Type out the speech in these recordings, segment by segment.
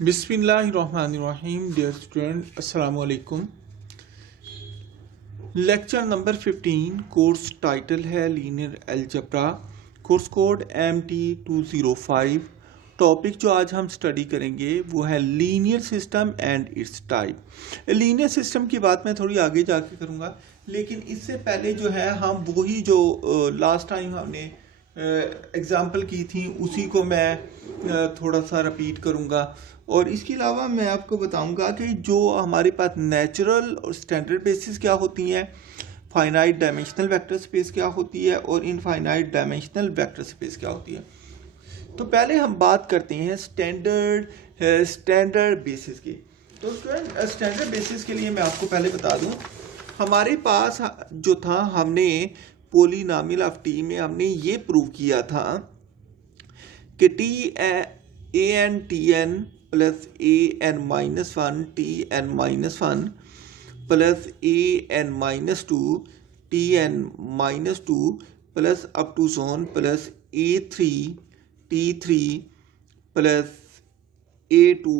बिस्मिल्लाहिर्रहमानिर्रहीम। Dear student, अस्सलाम वालेकुम। Lecture number 15। कोर्स टाइटल है linear algebra. Course code MT205। Topic जो आज हम स्टडी करेंगे वो है linear system and it's type. Linear system की बात मैं थोड़ी आगे जाके करूँगा, लेकिन इससे पहले जो है हम वही जो लास्ट टाइम हमने एग्जाम्पल की थी उसी को मैं थोड़ा सा रिपीट करूँगा। और इसके अलावा मैं आपको बताऊंगा कि जो हमारे पास नेचुरल और स्टैंडर्ड बेसिस क्या होती हैं, फाइनाइट डायमेंशनल वेक्टर स्पेस क्या होती है और इनफाइनाइट डायमेंशनल वेक्टर स्पेस क्या होती है। तो पहले हम बात करते हैं स्टैंडर्ड बेसिस की। तो स्टैंडर्ड बेसिस के लिए मैं आपको पहले बता दूं, हमारे पास जो था, हमने पोलिनोमियल ऑफ टी में हमने ये प्रूव किया था कि T A N T N plus A N minus one T N minus one plus A N minus two T N minus two plus up to so on plus A three T three plus A two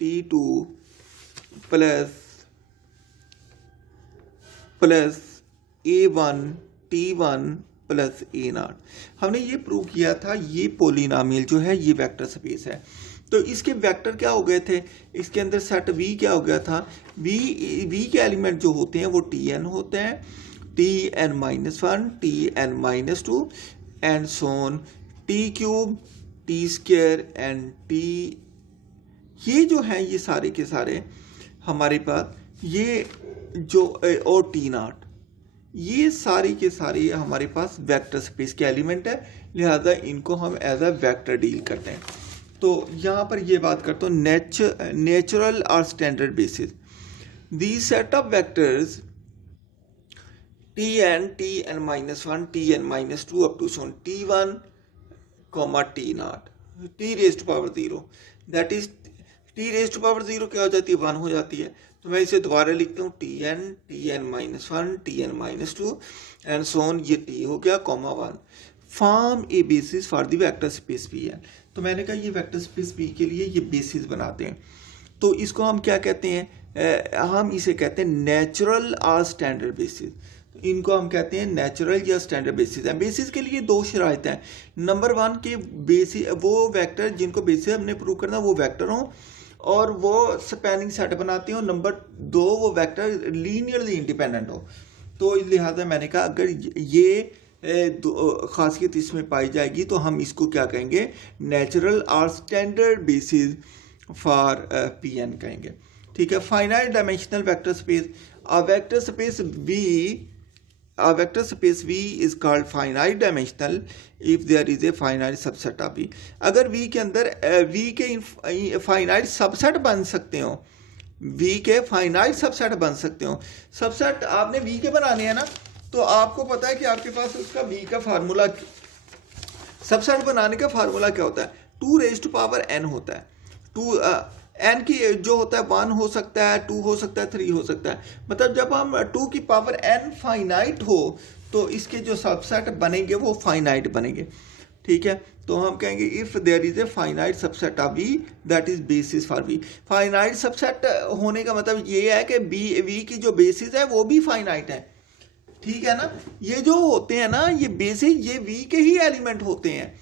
T two plus A one T one plus A naught. हमने ये prove किया था ये polynomial जो है ये vector space है। तो इसके वेक्टर क्या हो गए थे, इसके अंदर सेट वी क्या हो गया था, वी के एलिमेंट जो होते हैं वो टी एन होते हैं, T N minus one T N minus two and so on T cube T square and T. ये जो है ये सारे के सारे हमारे पास ये जो और टी नॉट, ये सारी के सारे हमारे पास वेक्टर स्पेस के एलिमेंट है, लिहाजा इनको हम एज अ वेक्टर डील करते हैं। तो यहाँ पर ये बात करता हूँ नेचुरल और standard basis. The set of vectors T N minus one T N minus two up to so on T one comma T naught T raise to power zero, that is T raise to power zero क्या हो जाती है, one हो जाती है। तो मैं इसे दोबारा लिखता हूँ T N minus one T N minus two and so on, ये टी हो गया comma one, form a basis for the vector space P N. तो मैंने कहा ये वेक्टर स्पेस पी के लिए ये बेसिस बनाते हैं। तो इसको हम क्या कहते हैं, हम इसे कहते हैं नेचुरल और स्टैंडर्ड बेसिस। तो इनको हम कहते हैं नेचुरल या स्टैंडर्ड बेसिस है। बेसिस के लिए दो शराइत हैं। नंबर वन के बेसिस वो वेक्टर जिनको बेसिस हमने प्रूव करना वो वेक्टर हों और वो स्पैनिंग सेट बनाते हो। नंबर दो वो वेक्टर लीनियरली इंडिपेंडेंट हो। तो लिहाजा मैंने कहा अगर ये खासियत इसमें पाई जाएगी तो हम इसको क्या कहेंगे, नेचुरल और standard basis for P N कहेंगे। ठीक है। Finite dimensional vector space, a vector space V is called finite dimensional if there is a finite subset of V। अगर V के अंदर V के फाइनाइट सबसेट बन सकते हो, V के फाइनाइट सबसेट बन सकते हो। सबसेट आपने V के बनाने हैं ना, तो आपको पता है कि आपके पास उसका V का फार्मूला, सबसेट बनाने का फार्मूला क्या होता है, 2 रेज़ टू पावर n होता है। 2 n की जो होता है 1 हो सकता है, 2 हो सकता है, 3 हो सकता है। मतलब जब हम 2 की पावर n फाइनाइट हो तो इसके जो सबसेट बनेंगे वो फाइनाइट बनेंगे। ठीक है। तो हम कहेंगे if there is a finite subset of V that is basis for V। Finite subset होने का मतलब ये है कि V की जो बेसिस है वो भी फाइनाइट है। ठीक है ना। ये जो होते हैं ना ये बेसिस ये V के ही एलिमेंट होते हैं,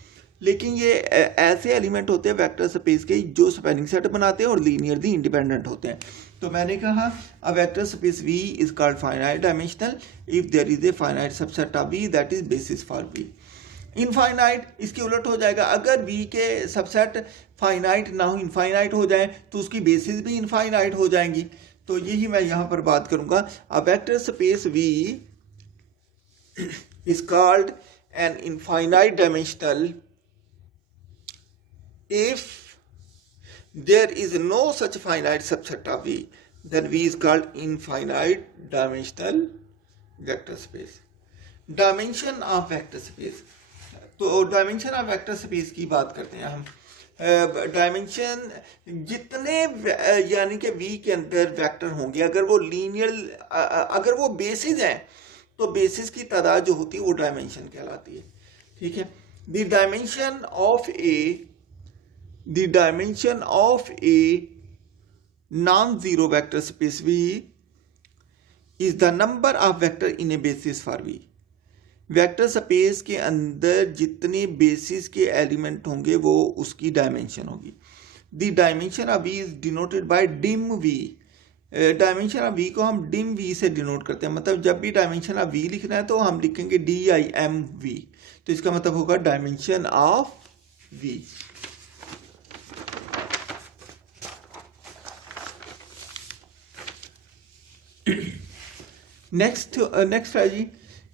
लेकिन ये ऐसे एलिमेंट होते हैं वेक्टर स्पेस के जो स्पैनिंग सेट बनाते हैं और लीनियरली इंडिपेंडेंट होते हैं। तो मैंने कहा a vector space V is called finite dimensional if there is a finite subset of V that is basis for V। Infinite इसके उलट हो जाएगा, अगर V के सबसेट फाइनाइट ना हो, इनफाइनाइट हो जाए तो उसकी बेसिस भी इनफाइनाइट हो जाएंगी। तो यही मैं यहाँ पर बात करूँगा। अ vector space V is called an infinite dimensional if there is no such finite subset of V, then V is called infinite dimensional vector space। Dimension of vector space, तो डायमेंशन ऑफ वेक्टर स्पेस की बात करते हैं हम। Dimension जितने यानी कि V के अंदर वेक्टर होंगे, अगर वो लीनियर अगर वो बेसिस हैं तो बेसिस की तादाद जो होती है वो डायमेंशन कहलाती है। ठीक है। The dimension of A the dimension of a non zero vector space V is the number of vector in A basis for V। Vector space के अंदर जितने बेसिस के एलिमेंट होंगे वो उसकी डायमेंशन होगी। The dimension of V is denoted by dim V। Dimension of V को हम डिम V से डिनोट करते हैं, मतलब जब भी डायमेंशन ऑफ V लिखना है तो हम लिखेंगे DIMV, तो इसका मतलब होगा डायमेंशन ऑफ V। नेक्स्ट है जी,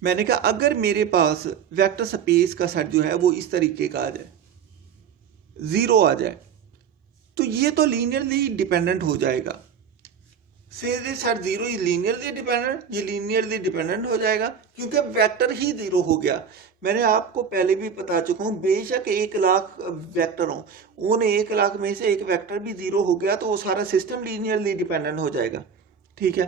मैंने कहा अगर मेरे पास वेक्टर स्पेस का सेट जो है वो इस तरीके का आ जाए, 0 आ जाए, तो ये तो लीनियरली डिपेंडेंट हो जाएगा। सेट 0 इज लीनियरली डिपेंडेंट, ये लीनियरली डिपेंडेंट हो जाएगा क्योंकि वेक्टर ही 0 हो गया। मैंने आपको पहले भी बता चुका हूँ, बेशक 1,00,000 वेक्टर हों, उन 1,00,000 में से एक वेक्टर भी 0 हो गया तो वो सारा सिस्टम लीनियरली डिपेंडेंट हो जाएगा। ठीक है,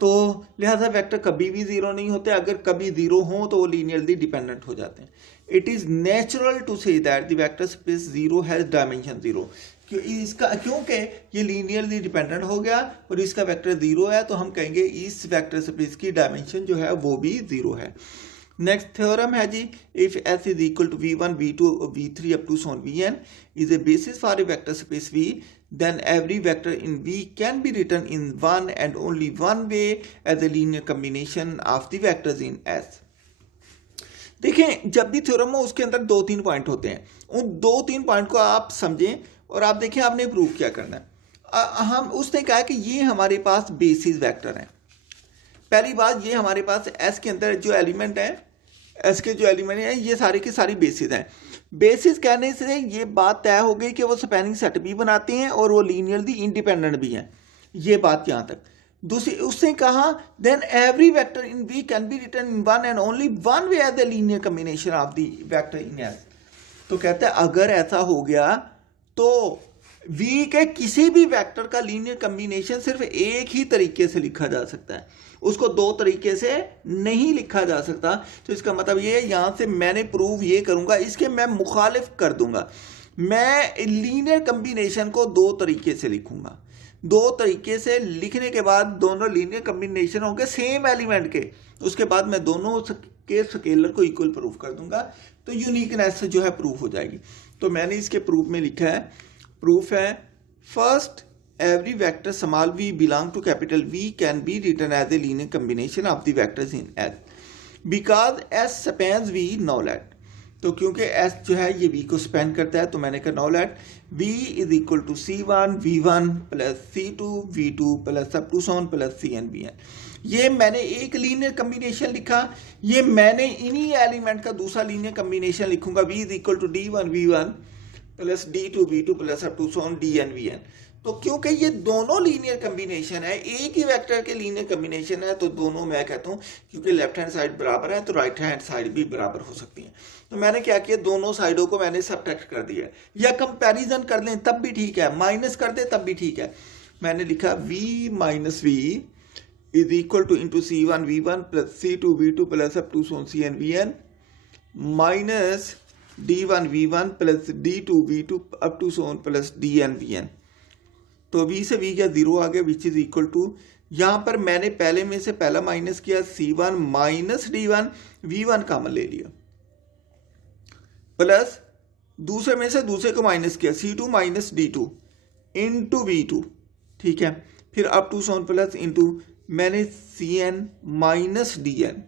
तो लिहाजा वेक्टर कभी भी 0 नहीं होते, अगर कभी 0 हो तो वो लीनियरली डिपेंडेंट हो जाते हैं। It is natural to say that the vector space 0 has dimension 0। क्योंकि ये लीनियरली डिपेंडेंट हो गया और इसका वेक्टर 0 है, तो हम कहेंगे इस वेक्टर स्पेस की डायमेंशन जो है वो भी 0 है। नेक्स्ट थ्योरम है जी, if S is equal to V1 V2 V3 up to so on Vn is a basis for a vector space V, then every vector in V can be written in one and only one way as a linear combination of the vectors in S। देखें, जब भी theorem हो उसके अंदर 2-3 point होते हैं, उन 2-3 point को आप समझें और आप देखें आपने प्रूव क्या करना है। हम उसने कहा कि ये हमारे पास बेसिस वेक्टर हैं। पहली बात, ये हमारे पास S के अंदर जो एलिमेंट है, S के जो एलिमेंट हैं ये सारे की सारी बेसिस हैं। बेसिस कहने से ये बात तय हो गई कि वो स्पैनिंग सेट भी बनाते हैं और वो लीनियरली इंडिपेंडेंट भी हैं, ये बात यहाँ तक। दूसरी, उसने कहा then every vector in V can be written in one and only one way as the linear combination of the vector in S। तो कहते हैं अगर ऐसा हो गया तो V के किसी भी वेक्टर का लीनियर कम्बिनेशन सिर्फ एक ही तरीके से लिखा जा सकता है, उसको 2 तरीके से नहीं लिखा जा सकता। तो इसका मतलब ये है, यहां से मैंने प्रूव ये करूंगा, इसके मैं मुखालिफ कर दूंगा। मैं लीनियर कम्बिनेशन को 2 तरीके से लिखूंगा, 2 तरीके से लिखने के बाद दोनों लीनियर कम्बिनेशन होंगे सेम एलिमेंट के, उसके बाद मैं दोनों के स्केलर को इक्वल प्रूफ कर दूंगा, तो यूनिकनेस जो है प्रूफ हो जाएगी। तो मैंने इसके प्रूफ में लिखा है, प्रूफ है first every vector small v belong to capital V can be written as a linear combination of the vectors in S because S spans V now let। तो क्योंकि S जो है ये V को स्पैन करता है, तो मैंने कहा now let V is equal to C1 V1 plus C2 V2 plus up to so on plus Cn Vn। ये मैंने एक लीनियर कम्बिनेशन लिखा, ये मैंने इन्हीं एलिमेंट का दूसरा लीनियर कम्बिनेशन लिखूंगा, V is equal to D1 V1 plus D2 V2 plus up to so on Dn Vn। तो क्योंकि ये दोनों लीनियर कम्बिनेशन है, एक ही वेक्टर के लीनियर कम्बिनेशन है, तो दोनों मैं कहता हूँ क्योंकि लेफ्ट हैंड साइड बराबर है तो राइट हैंड साइड भी बराबर हो सकती है। तो मैंने क्या किया, दोनों साइडों को मैंने सब्ट्रैक्ट कर दिया, या कंपैरिजन कर लें तब भी ठीक है, माइनस कर दे तब भी ठीक है। मैंने लिखा V minus V is equal to into C1 V1 plus C2 V2 plus up to so Cn Vn minus D1 V1 plus D2 V2 up to so plus Dn Vn। तो V से V क्या 0 आ गया, which is equal to, यहां पर मैंने पहले में से पहला माइनस किया, C1 minus D1 V1 common ले लिया, प्लस दूसरे में से दूसरे को माइनस किया, C2 minus D2 into V2। ठीक है, फिर up to so on plus into मैंने Cn माइनस Dn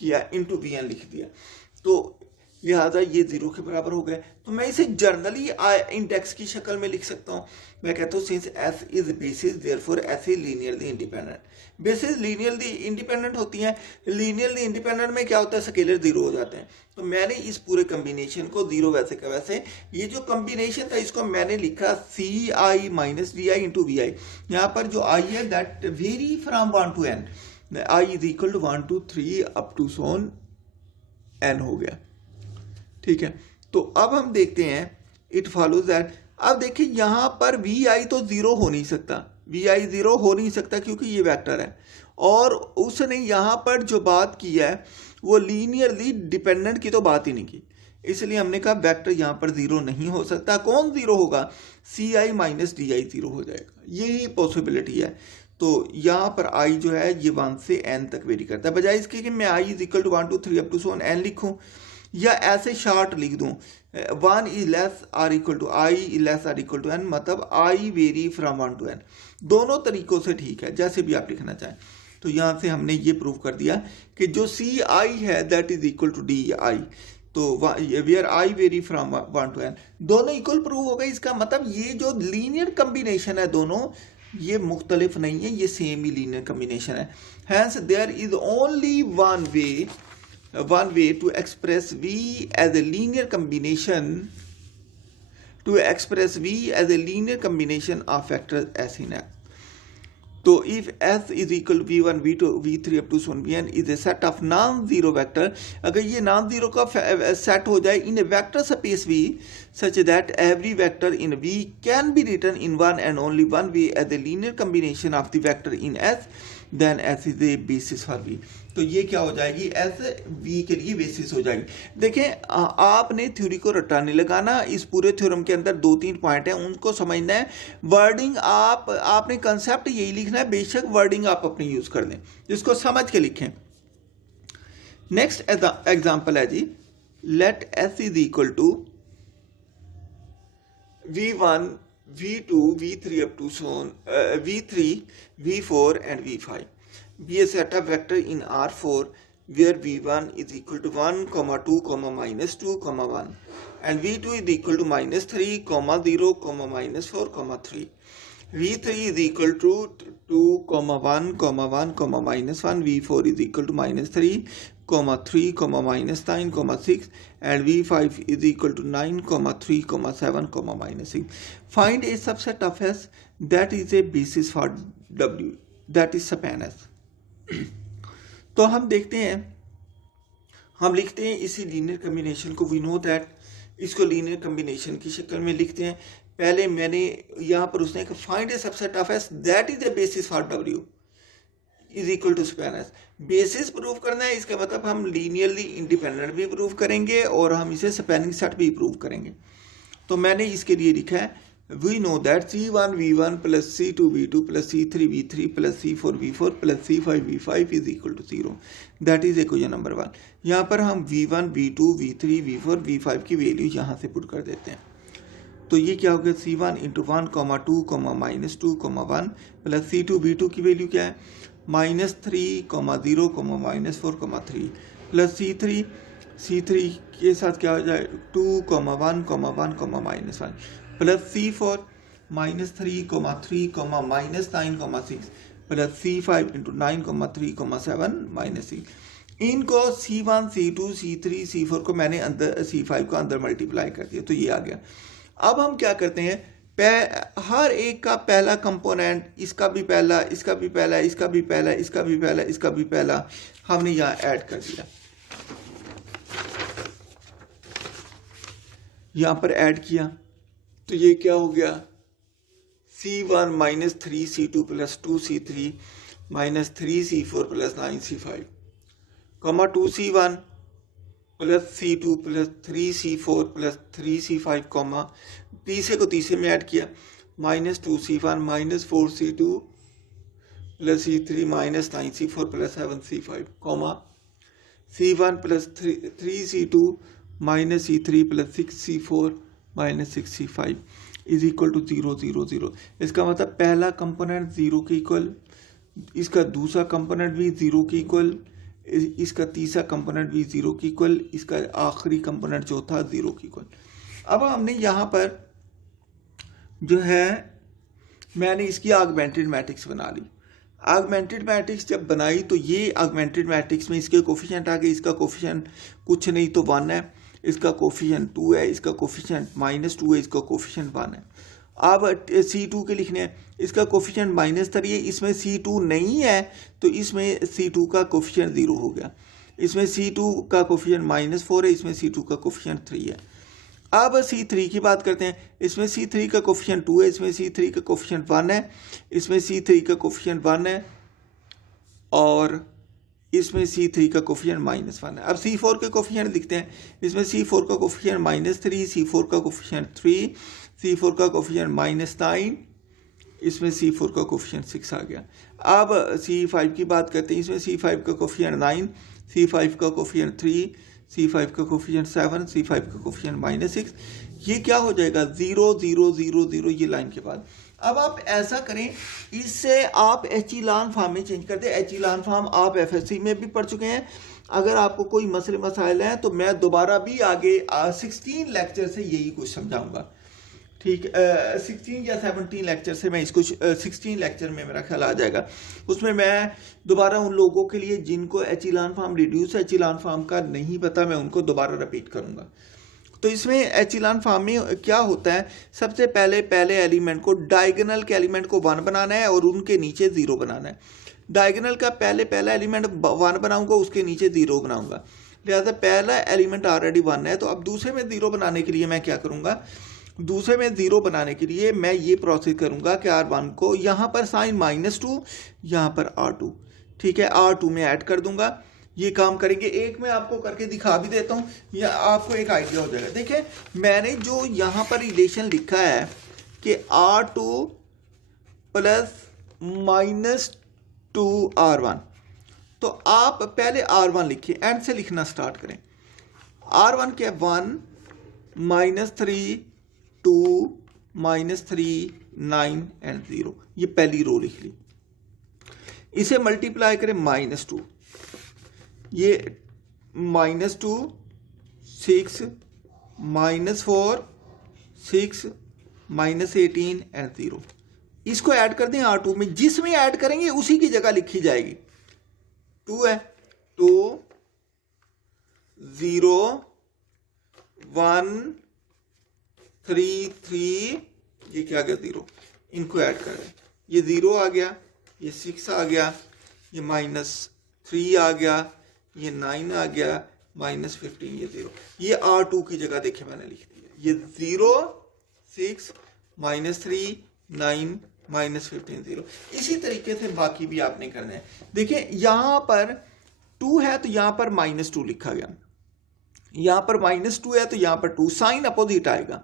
किया इंटू Vn लिख दिया, तो लिहाजा ये 0 के बराबर हो गए। तो मैं इसे जर्नली इंडेक्स की शक्ल में लिख सकता हूँ। मैं कहता हूँ since S is basis therefore S is linearly independent. Basis linearly independent होती हैं, लीनियरली इंडिपेंडेंट में क्या होता है, स्केलर 0 हो जाते हैं। तो मैंने इस पूरे कम्बिनेशन को 0 वैसे का वैसे, ये जो कम्बिनेशन था इसको मैंने लिखा CI minus DI into VI। यहाँ पर जो I है that vary from 1 to n, I is equal to 1 to 3 up to so on n हो गया। ठीक है, तो अब हम देखते हैं इट फॉलोज दैट। अब देखिए यहाँ पर VI तो 0 हो नहीं सकता, VI 0 हो नहीं सकता क्योंकि ये वेक्टर है, और उसने यहाँ पर जो बात की है वो लीनियरली डिपेंडेंट की तो बात ही नहीं की। इसलिए हमने कहा वेक्टर यहाँ पर जीरो नहीं हो सकता। कौन जीरो होगा? सी आई माइनस डी आई जीरो हो जाएगा, यही पॉसिबिलिटी है। तो यहाँ पर आई जो है ये 1 से n तक वेरी करता है। बजाय इसके कि मैं I is equal to 1 2 3 up to so n लिखूँ या ऐसे शार्ट लिख दूँ 1 is less or equal to I is less or equal to n, मतलब I vary from 1 to n। दोनों तरीकों से ठीक है, जैसे भी आप लिखना चाहें। तो यहाँ से हमने ये प्रूव कर दिया कि जो सी आई है that is equal to D I, तो where I vary from 1 to n, दोनों इक्वल प्रूव हो गए। इसका मतलब ये जो लीनियर कम्बिनेशन है दोनों ये मुख्तलिफ नहीं है, ये सेम ही लीनियर कम्बिनेशन है। Hence there is only one way to express v as a linear combination, to express v as a linear combination of factors s in x. तो if s is equal to v1 v2 v3 up to so on vn is a set of non-zero vector, अगर ये non-zero का set हो जाए in a vector space v such that every vector in v can be written in one and only one way as a linear combination of the vector in s, then s is a basis for v. तो ये क्या हो जाएगी? s v के लिए basis हो जाएगी। देखें आपने थ्योरी को रट्टा नहीं लगाना, इस पूरे थ्योरम के अंदर 2-3 पॉइंट हैं उनको समझना है। वर्डिंग आपने कंसेप्ट यही लिखना है, बेशक वर्डिंग आप अपनी यूज कर लें, जिसको समझ के लिखें। नेक्स्ट एग्जांपल है जी, let s is equal to v1 v2 v3 up to so on v3 v4 and v5 be a set of vector in R4 where v1 is equal to 1, 2, minus 2, 1 and v2 is equal to minus 3, 0, minus 4, 3. v3 is equal to 2, 1, 1, minus 1, v4 is equal to minus 3, 3, minus 9, 6 and v5 is equal to 9, 3, 7, minus 6. Find a subset of S that is a basis for W, that is span S. तो हम देखते हैं, हम लिखते हैं इसी linear combination को, we know that इसको लीनियर कम्बिनेशन की शक्ल में लिखते हैं। पहले मैंने यहाँ पर उसने कहा find a subset of S that is a basis for W is equal to span S. Basis prove करना है, इसका मतलब हम लीनियरली इंडिपेंडेंट भी प्रूव करेंगे और हम इसे स्पैनिंग सेट भी प्रूव करेंगे। तो मैंने इसके लिए लिखा है we know that c1 v1 plus c2 v2 plus c3 v3 plus c4 v4 plus c5 v5 is equal to 0. That is equation number 1. यहाँ पर हम v1 v2 v3 v4 v5 की वैल्यू यहाँ से पुट कर देते हैं। तो ये क्या हो गया? c1 into 1, 2, minus 2, 1 plus c2 v2 की वैल्यू क्या है? minus 3, 0, minus 4, 3 प्लस c3 के साथ क्या हो जाए? 2, 1, 1, minus 1 plus c4 minus 3, 3, minus 9, 6 plus c5 into 9, 3, 7 minus 6। इनको c1 c2 c3 c4 को मैंने अंदर c5 को अंदर मल्टीप्लाई कर दिया, तो ये आ गया। अब हम क्या करते हैं, हर एक का पहला कंपोनेंट, इसका भी पहला, इसका भी पहला, इसका भी पहला, इसका भी पहला, इसका भी पहला, हमने यहाँ ऐड कर दिया। यहाँ पर ऐड किया तो ये क्या हो गया? c1 minus 3c2 plus 2c3 minus 3c4 plus 9c5, 2c1 plus c2 plus 3c4 plus 3c5, तीसरे को तीसरे में ऐड किया, minus 2c1 minus 4c2 plus c3 minus 9c4 plus 7c5, c1 plus 3c2 minus c3 plus 6c4 minus 6c5 is equal to 0, 0, 0। इसका मतलब पहला component 0 के equal, इसका दूसरा कंपोनेंट भी 0 के इक्वल, इसका तीसरा कंपोनेंट भी 0 के इक्वल, इसका आखिरी कंपोनेंट जो था 0 के इक्वल। अब हमने यहाँ पर जो है मैंने इसकी ऑगमेंटेड मैट्रिक्स बना ली। ऑगमेंटेड मैट्रिक्स जब बनाई तो ये ऑगमेंटेड मैट्रिक्स में इसके कोफिशिएंट आ गए। इसका कोफिशिएंट कुछ नहीं तो 1 है, इसका कोफिशिएंट 2 है, इसका कोफिशिएंट -2 है, इसका कोफिशिएंट 1 है। अब C2 के लिखने हैं, इसका कोफिशिएंट -3 है, इसमें C2 नहीं है तो इसमें C2 का कोफिशिएंट 0 हो गया। इसमें C2 का कोफिशिएंट -4 है, इसमें C2 का कोफिशिएंट 3 है। अब C3 की बात करते हैं, इसमें C3 का कोफिशिएंट 2 है, इसमें C3 का कोफिशिएंट 1 है, इसमें C3 का कोफिशिएंट 1 है और इसमें C3 का कोफिशिएंट -1 है। अब C4 के कोफिशिएंट दिखते हैं। इसमें C4 का कोफिशिएंट -3, C4 का कोफिशिएंट 3, C4 का कोफिशिएंट -9, इसमें C4 का कोफिशिएंट 6 आ गया। अब C5 की बात करते हैं। इसमें C5 का कोफिशिएंट 9, C5 का कोफिशिएंट 3, C5 का कोफिशिएंट 7, C5 का कोफिशिएंट -6। ये क्या हो जाएगा 0 0 0 0 ये लाइन के बाद। अब आप ऐसा करें, इससे आप एचिलान फॉर्म में चेंज कर दें। एचिलान फॉर्म आप FSC में भी पढ़ चुके हैं। अगर आपको कोई मसले मसाइल हैं तो मैं दोबारा भी आगे 16 लेक्चर से यही कुछ समझाऊंगा। ठीक, 16 या 17 लेक्चर से मैं इसको 16 लेक्चर में मेरा ख्याल आ जाएगा। उसमें मैं दोबारा उन लोगों के लिए जिनको एचिलान फॉर्म, रिड्यूस एचिलान फॉर्म का नहीं पता, मैं उनको दोबारा रिपीट करूंगा। तो इसमें एचिलान फॉर्म में क्या होता है, सबसे पहले एलिमेंट को, डायगोनल के एलिमेंट को 1 बनाना है और उनके नीचे 0 बनाना है। डायगोनल का पहला एलिमेंट 1 बनाऊंगा, उसके नीचे 0 बनाऊंगा। लिहाजा पहला एलिमेंट ऑलरेडी 1 है, तो अब दूसरे में 0 बनाने के लिए मैं क्या करूंगा, दूसरे में 0 बनाने के लिए मैं ये प्रोसेस करूंगा कि R1 को यहाँ पर साइन -2, यहाँ पर R2, ठीक है, R2 में ऐड कर दूंगा। ये काम करेंगे। एक मैं आपको करके दिखा भी देता हूँ, या आपको एक आइडिया हो जाएगा। देखिए मैंने जो यहाँ पर रिलेशन लिखा है कि R2 प्लस -2R1, तो आप पहले R1 लिखिए, एंड से लिखना स्टार्ट करें। R1 के 1 -3 2 -3 9 एंड 0, ये पहली रो लिख ली। इसे मल्टीप्लाई करें -2, ये -2 6 -4 6 -18 एंड 0। इसको ऐड कर दें R2 में, जिसमें ऐड करेंगे उसी की जगह लिखी जाएगी। 2 है, 2 0 1 3 3, ये क्या आ गया 0, इनको ऐड कर दें। ये 0 आ गया, ये 6 आ गया, ये -3 आ गया, ये 9 आ गया, -15, ये 0। ये R2 की जगह देखिए मैंने लिख दिया, ये 0 6 -3 9 -15 0। इसी तरीके से बाकी भी आपने करना है। देखिए यहाँ पर 2 है तो यहाँ पर -2 लिखा गया, यहाँ पर -2 है तो यहाँ पर 2, साइन अपोजिट आएगा।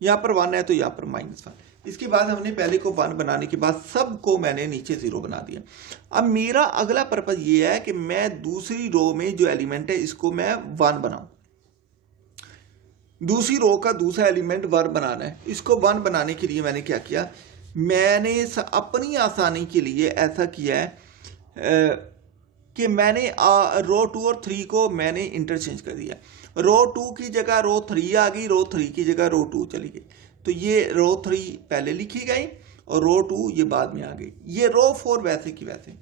यहाँ पर 1 है तो यहाँ पर -1। इसके बाद हमने पहले को 1 बनाने के बाद सबको मैंने नीचे 0 बना दिया। अब मेरा अगला पर्पज ये है कि मैं दूसरी रो में जो एलिमेंट है इसको मैं 1 बनाऊं। दूसरी रो का दूसरा एलिमेंट 1 बनाना है। इसको 1 बनाने के लिए मैंने क्या किया, मैंने अपनी आसानी के लिए ऐसा किया है कि मैंने रो 2 और 3 को मैंने इंटरचेंज कर दिया। रो 2 की जगह रो 3 आ गई, रो 3 की जगह रो 2 चली गई। तो ये रो 3 पहले लिखी गई और रो 2 ये बाद में आ गई। ये रो 4 वैसे की वैसे।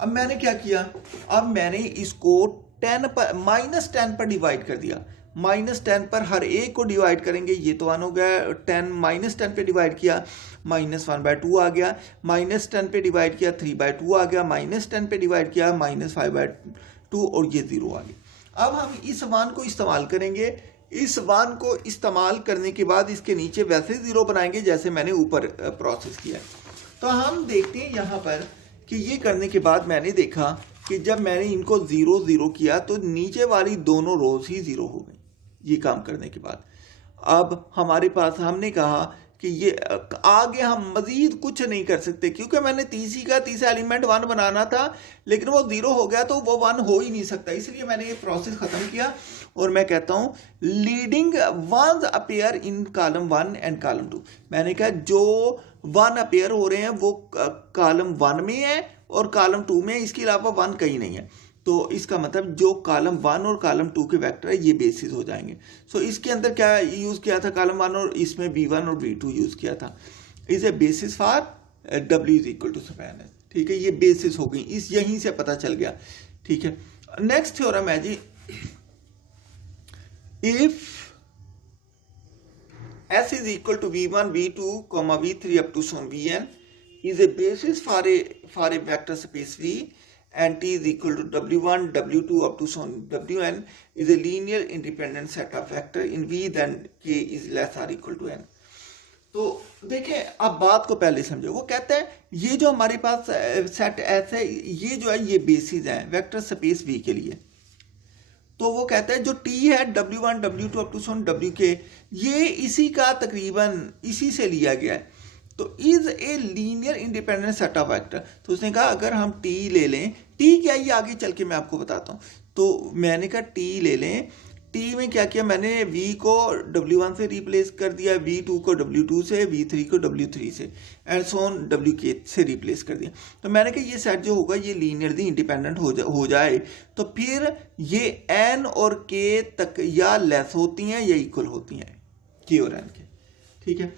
अब मैंने क्या किया, अब मैंने इसको 10 पर -10 पर डिवाइड कर दिया। -10 पर हर एक को डिवाइड करेंगे, ये तो 1 हो गया। 10 -10 पे डिवाइड किया, -1/2 आ गया। -10 पे डिवाइड किया, 3/2 आ गया। -10 पे डिवाइड किया, -5/2 और ये 0 आ गया। अब हम इस 1 को इस्तेमाल करेंगे। इस 1 को इस्तेमाल करने के बाद इसके नीचे वैसे 0 बनाएंगे जैसे मैंने ऊपर प्रोसेस किया। तो हम देखते हैं यहाँ पर कि ये करने के बाद मैंने देखा कि जब मैंने इनको 0 0 किया तो नीचे वाली दोनों रोज ही 0 हो गई। ये काम करने के बाद अब हमारे पास, हमने कहा कि ये आगे हम मजीद कुछ नहीं कर सकते, क्योंकि मैंने तीसरा एलिमेंट 1 बनाना था, लेकिन वो 0 हो गया तो वो 1 हो ही नहीं सकता। इसलिए मैंने ये प्रोसेस खत्म किया और मैं कहता हूँ leading ones appear in column 1 and column 2। मैंने कहा जो 1 अपीयर हो रहे हैं वो कॉलम 1 में है और कॉलम 2 में, इसके अलावा 1 कहीं नहीं है। तो इसका मतलब जो कॉलम 1 और कॉलम 2 के वेक्टर है ये बेसिस हो जाएंगे। सो इसके अंदर क्या यूज किया था कॉलम 1 और इसमें v1 और v2 यूज किया था। Is a basis for w is equal to span. ठीक है, ये बेसिस हो गई, इस यहीं से पता चल गया। ठीक है, नेक्स्ट थ्योरम है जी, if s is equal to v1 v2 v3 up to vn is a basis for a vector space v and t is equal to w1 w2 up to wn is a linear independent set of vector in v then k is less or equal to n। तो देखिए आप बात को पहले समझो। वो कहते हैं ये जो हमारे पास सेट एस है, ये जो है ये बेसिस है वेक्टर स्पेस वी के लिए। तो वो कहता है जो टी है W1 W2 up to Son WK, ये इसी का तकरीबन इसी से लिया गया है। तो is a linear independent set of vector. तो उसने कहा अगर हम टी ले लें, टी क्या ये आगे चल के मैं आपको बताता हूँ। तो मैंने कहा टी ले लें, टी में क्या किया मैंने, v को W1 से रिप्लेस कर दिया, v2 को W2 से, v3 को W3 से, एंड सो ऑन WK से रिप्लेस कर दिया। तो मैंने कहा ये सेट जो होगा ये लीनियरली इंडिपेंडेंट हो जाए तो फिर ये n और k तक या लेस होती हैं या इक्वल होती हैं k और n के। ठीक है,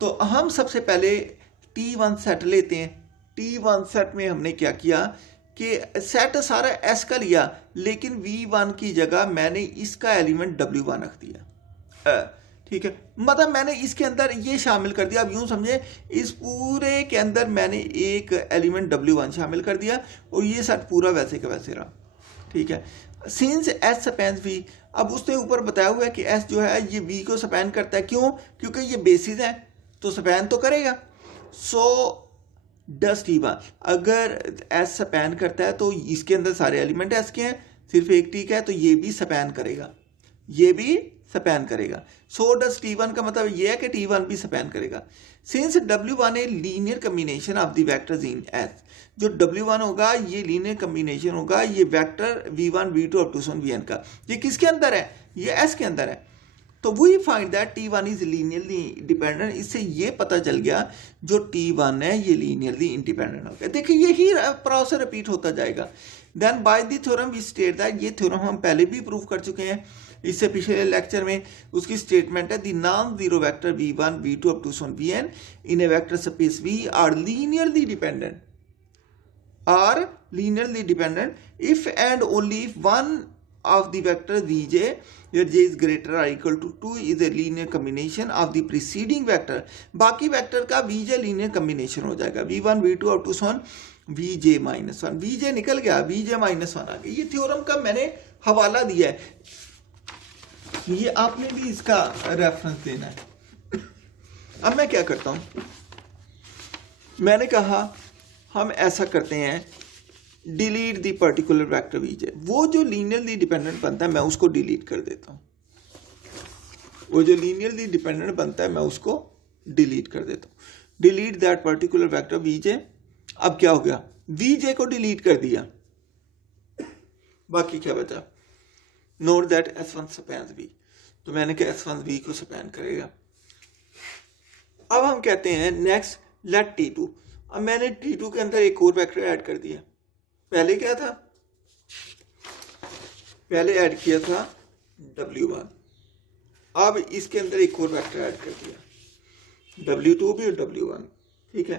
तो हम सबसे पहले T1 सेट लेते हैं। T1 सेट में हमने क्या किया कि सेट सारा S का लिया, लेकिन V1 की जगह मैंने इसका एलिमेंट W1 रख दिया। ठीक है, मतलब मैंने इसके अंदर ये शामिल कर दिया। अब यूं समझे इस पूरे के अंदर मैंने एक एलिमेंट W1 शामिल कर दिया और ये सेट पूरा वैसे का वैसे रहा। ठीक है, सिंस S स्पैन्स V, अब उसने ऊपर बताया हुआ है कि S जो है ये V को स्पैन करता है। क्यों? क्योंकि ये बेसिस है तो स्पैन तो करेगा। सो डस T1, अगर S स्पैन करता है तो इसके अंदर सारे एलिमेंट S के हैं, सिर्फ एक टी का है, तो ये भी स्पैन करेगा, ये भी स्पैन करेगा। सो डस T1 का मतलब ये है कि T1 भी स्पैन करेगा। Since W1 a linear combination of the vectors in S, जो W1 होगा ये लीनियर कम्बिनेशन होगा ये vector V1 V2 up to so on Vn का। ये किसके अंदर है? ये S के अंदर है। तो we find that T1 is linearly independent. इससे ये पता चल गया जो T1 है ये लीनियरली इंडिपेंडेंट हो गया। देखिए यही प्रोसेस रिपीट होता जाएगा। Then by the theorem we state that, ये थ्योरम हम पहले भी प्रूव कर चुके हैं इससे पिछले लेक्चर में। उसकी स्टेटमेंट है the non zero vector V1 V2 up to so on Vn in a vector space V are linearly dependent if and only if one of the vector Vj where j is greater or equal to 2 is a linear combination of the preceding vector। बाकी vector का Vj linear combination हो जाएगा, V1 V2 up to so on Vj minus 1। Vj निकल गया, Vj minus 1 आ गया। ये theorem का मैंने हवाला दिया है, ये आपने भी इसका रेफरेंस देना है। अब मैं क्या करता हूं, मैंने कहा हम ऐसा करते हैं, delete the particular vector Vj। वो जो लीनियरली डिपेंडेंट बनता है मैं उसको डिलीट कर देता हूं, वो जो लीनियरली डिपेंडेंट बनता है मैं उसको डिलीट कर देता हूं। Delete that particular vector Vj। अब क्या हो गया, Vj को डिलीट कर दिया, बाकी क्या बचा, note that S1 spans V। तो मैंने कहा S1 V को स्पैन करेगा। अब हम कहते हैं नेक्स्ट लेट T2। अब मैंने T2 के अंदर एक और वेक्टर ऐड कर दिया। पहले क्या था, पहले ऐड किया था W1, अब इसके अंदर एक और वेक्टर ऐड कर दिया W2 भी और W1। ठीक है,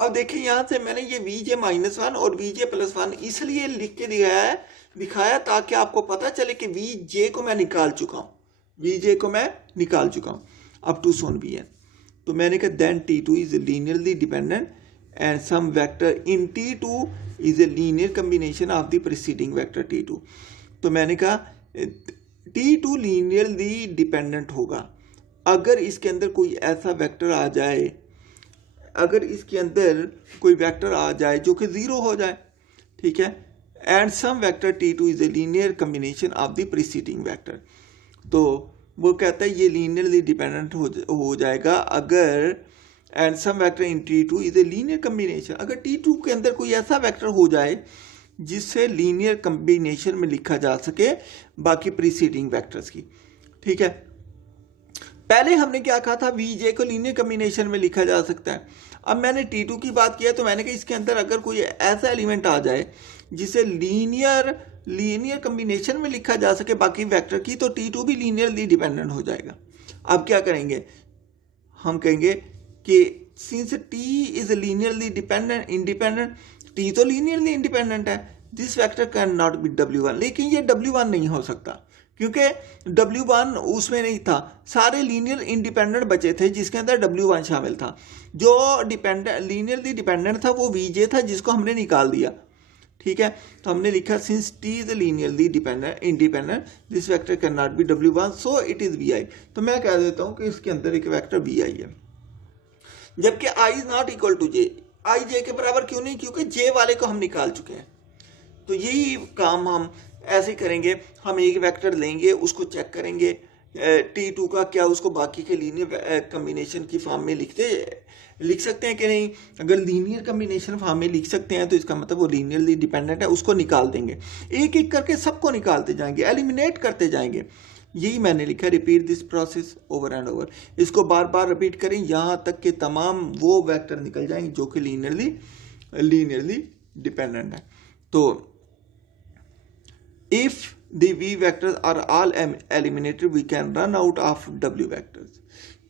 अब देखिए यहां से मैंने ये Vj माइनस 1 और Vj प्लस 1 इसलिए लिख के दिखाया ताकि आपको पता चले कि Vj को मैं निकाल चुका हूं, Vj को मैं निकाल चुका हूं अप टू सोन Vn। तो मैंने कहा then T2 is linearly dependent and some vector in T2 is a linear combination of the preceding vector T2। तो मैंने कहा T2 लीनियरली डिपेंडेंट होगा अगर इसके अंदर कोई ऐसा वेक्टर आ जाए, अगर इसके अंदर कोई वेक्टर आ जाए जो कि 0 हो जाए। ठीक है, and some vector T2 is a linear combination of the preceding vector। तो वो कहता है ये लीनियरली डिपेंडेंट हो जाएगा अगर and some vector in T2 is a linear combination, अगर T2 के अंदर कोई ऐसा वेक्टर हो जाए जिससे लीनियर कम्बिनेशन में लिखा जा सके बाकी प्रीसीडिंग वेक्टर्स की। ठीक है, पहले हमने क्या कहा था, Vj को लीनियर कम्बिनेशन में लिखा जा सकता है। अब मैंने T2 की बात किया तो मैंने कहा इसके अंदर अगर कोई ऐसा एलिमेंट आ जाए जिसे लीनियर कम्बिनेशन में लिखा जा सके बाकी वेक्टर की, तो T2 भी लीनियरली डिपेंडेंट हो जाएगा। अब क्या करेंगे, हम कहेंगे कि since T is linearly independent, T तो लीनियरली इंडिपेंडेंट है, this vector can not be W1। लेकिन ये W1 नहीं हो सकता क्योंकि W1 उसमें नहीं था, सारे लीनियर इंडिपेंडेंट बचे थे जिसके अंदर W1 शामिल था। जो लीनियरली डिपेंडेंट था वो Vj था जिसको हमने निकाल दिया। ठीक है, तो हमने लिखा since T is linearly independent this vector can not be W1 so it is Vi। तो मैं कह देता हूं कि इसके अंदर एक वेक्टर Vi है। जबकि I is not equal to जे। आई जे के बराबर क्यों नहीं, क्योंकि जे वाले को हम निकाल चुके हैं। तो यही काम हम ऐसे करेंगे, हम एक वेक्टर लेंगे, उसको चेक करेंगे T2 का क्या उसको बाकी के लीनियर कम्बिनेशन की फॉर्म में लिख सकते हैं कि नहीं। अगर लीनियर कम्बिनेशन फॉर्म में लिख सकते हैं तो इसका मतलब वो लीनियरली डिपेंडेंट है, उसको निकाल देंगे। एक एक करके सबको निकालते जाएंगे, एलिमिनेट करते जाएंगे। यही मैंने लिखा, repeat this process over and over. इसको बार बार रिपीट करें यहाँ तक कि तमाम वो वेक्टर निकल जाएंगे जो कि लीनियरली डिपेंडेंट है। तो if the v vectors are all eliminated we can run out of w vectors।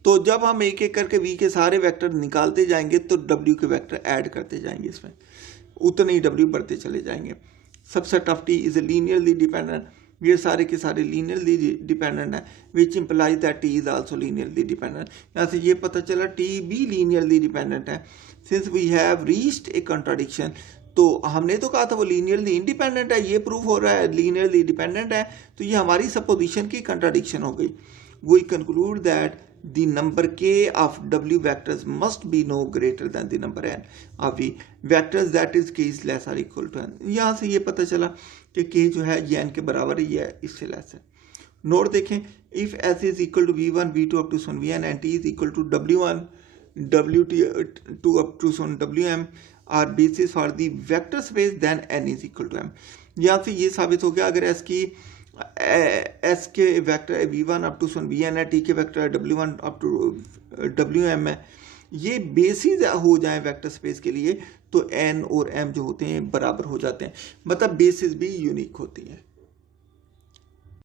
तो जब हम एक एक करके v के सारे वेक्टर निकालते जाएंगे तो w के वेक्टर ऐड करते जाएंगे, इसमें उतने ही w बढ़ते चले जाएंगे। Subset of t is linearly dependent, ये सारे के सारे लीनियरली डिपेंडेंट है, which implies that t is also linearly dependent. यहाँ से ये पता चला t भी लीनियरली डिपेंडेंट है। Since we have reached a contradiction, तो हमने तो कहा था वो लीनियरली इंडिपेंडेंट है, ये प्रूफ हो रहा है लीनियरली डिपेंडेंट है, तो ये हमारी सपोजिशन की कंट्राडिक्शन हो गई। We conclude that the number k of w vectors must be no greater than the number n of v vectors that is k is less और इक्वल टू n। यहाँ से ये पता चला कि k जो है ये n के बराबर है, ये इससे लेस है। नोट देखें, if s is equal to v1 v2 up to so on vn and t is equal to w1 w2 up to so on wm are basis for the vector space then n is equal to m। यहाँ से ये साबित हो गया, अगर s के vector v1 up to so on vn है, t के vector w1 up to wm है, ये बेसिस हो जाए वेक्टर स्पेस के लिए तो n और m जो होते हैं बराबर हो जाते हैं, मतलब बेसिस भी यूनिक होती है।